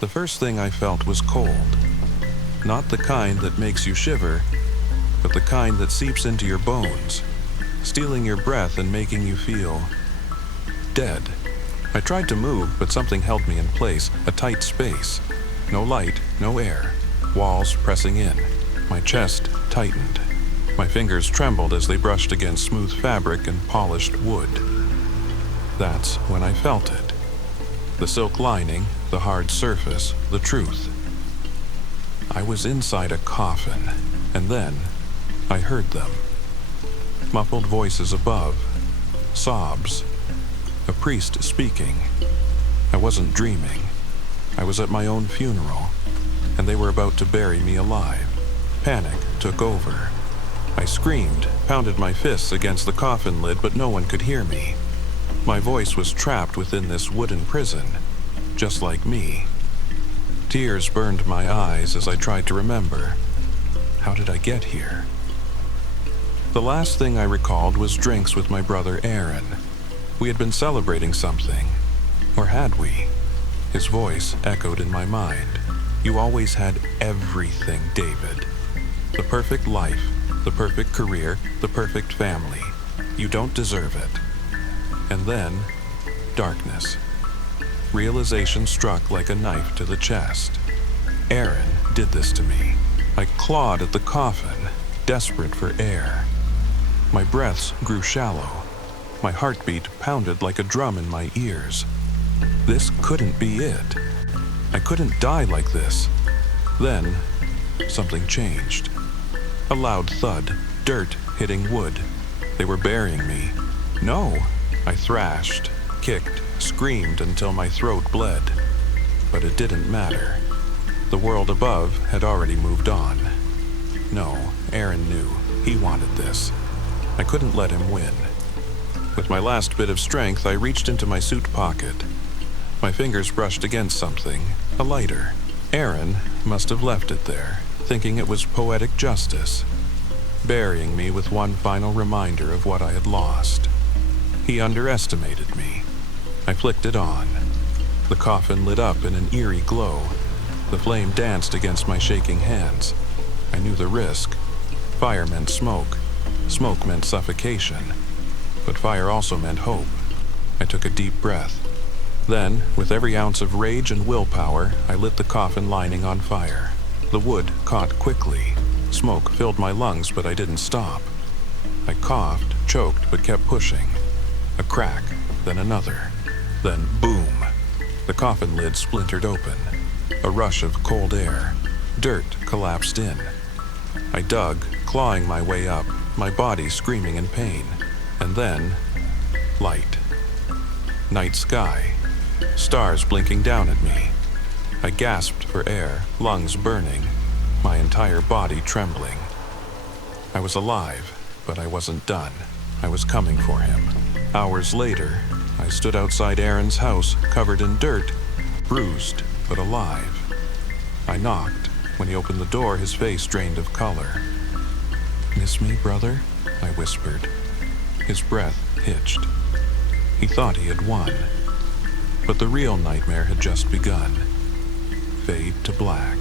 The first thing I felt was cold. Not the kind that makes you shiver, but the kind that seeps into your bones, stealing your breath and making you feel dead. I tried to move, but something held me in place, a tight space. No light, no air, walls pressing in. My chest tightened. My fingers trembled as they brushed against smooth fabric and polished wood. That's when I felt it. The silk lining, the hard surface, the truth. I was inside a coffin, and then I heard them. Muffled voices above, sobs, a priest speaking. I wasn't dreaming. I was at my own funeral, and they were about to bury me alive. Panic took over. I screamed, pounded my fists against the coffin lid, but no one could hear me. My voice was trapped within this wooden prison, just like me. Tears burned my eyes as I tried to remember. How did I get here? The last thing I recalled was drinks with my brother Aaron. We had been celebrating something. Or had we? His voice echoed in my mind. You always had everything, David. The perfect life, the perfect career, the perfect family. You don't deserve it. And then, darkness. Realization struck like a knife to the chest. Aaron did this to me. I clawed at the coffin, desperate for air. My breaths grew shallow. My heartbeat pounded like a drum in my ears. This couldn't be it. I couldn't die like this. Then, something changed. A loud thud, dirt hitting wood. They were burying me. No, I thrashed, kicked, screamed until my throat bled. But it didn't matter. The world above had already moved on. No, Aaron knew. He wanted this. I couldn't let him win. With my last bit of strength, I reached into my suit pocket. My fingers brushed against something, a lighter. Aaron must have left it there, thinking it was poetic justice, burying me with one final reminder of what I had lost. He underestimated me. I flicked it on. The coffin lit up in an eerie glow. The flame danced against my shaking hands. I knew the risk. Fire meant smoke. Smoke meant suffocation. But fire also meant hope. I took a deep breath. Then, with every ounce of rage and willpower, I lit the coffin lining on fire. The wood caught quickly. Smoke filled my lungs, but I didn't stop. I coughed, choked, but kept pushing. A crack, then another. Then boom! The coffin lid splintered open. A rush of cold air. Dirt collapsed in. I dug, clawing my way up, my body screaming in pain. And then, light. Night sky. Stars blinking down at me. I gasped for air, lungs burning, my entire body trembling. I was alive, but I wasn't done. I was coming for him. Hours later, I stood outside Aaron's house, covered in dirt, bruised, but alive. I knocked. When he opened the door, his face drained of color. "Miss me, brother?" I whispered. His breath hitched. He thought he had won. But the real nightmare had just begun. Fade to black.